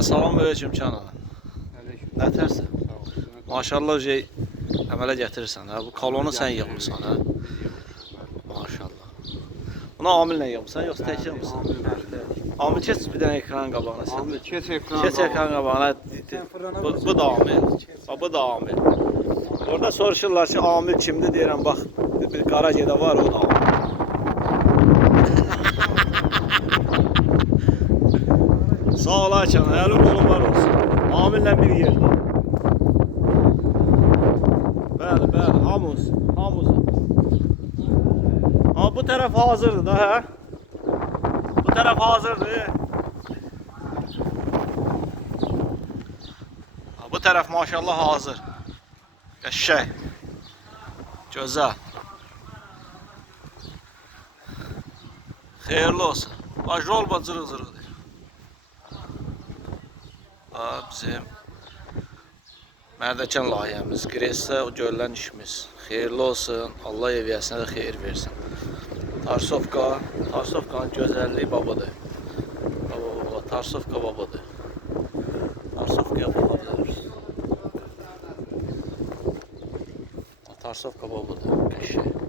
Salam aleyküm Canan. Nə tərsən? Maşallah əmələ gətirirsən ha. Bu kolonu sən yığmısan ha. Maşallah. Buna amillə yığmısan yoxsa tək yığmısan? Amil keç bir dənə ekran qabağına sən. Amil keç ekran. Keç ekran qabağına. Bu da amil. Bu da amil. Orada soruşurlar ki amil kimdir deyirəm bax. Bir qara gedə var o da amil. Sağ ol Ayçan, əlin qolun var olsun. Amillə bir yerdə. Bəli, bəli, hamuz. Bu tərəf hazırdır da, hə? Bu tərəf hazırdır. Bu tərəf maşallah hazır. Qəşəng. Gözəl. Xeyirli olsun. Bax, yol cırıq-cırıq. Bizim Mərdəkan layihəmiz, Qresdə o görülən işimiz. Xeyirli olsun, Allah eviyyəsinə də xeyir versin. Tarsovkanın gözəlliyi babadır. Baba, Tarsovka babadır. Tarsovkaya babadır. Tarsovka babadır, qəşəng.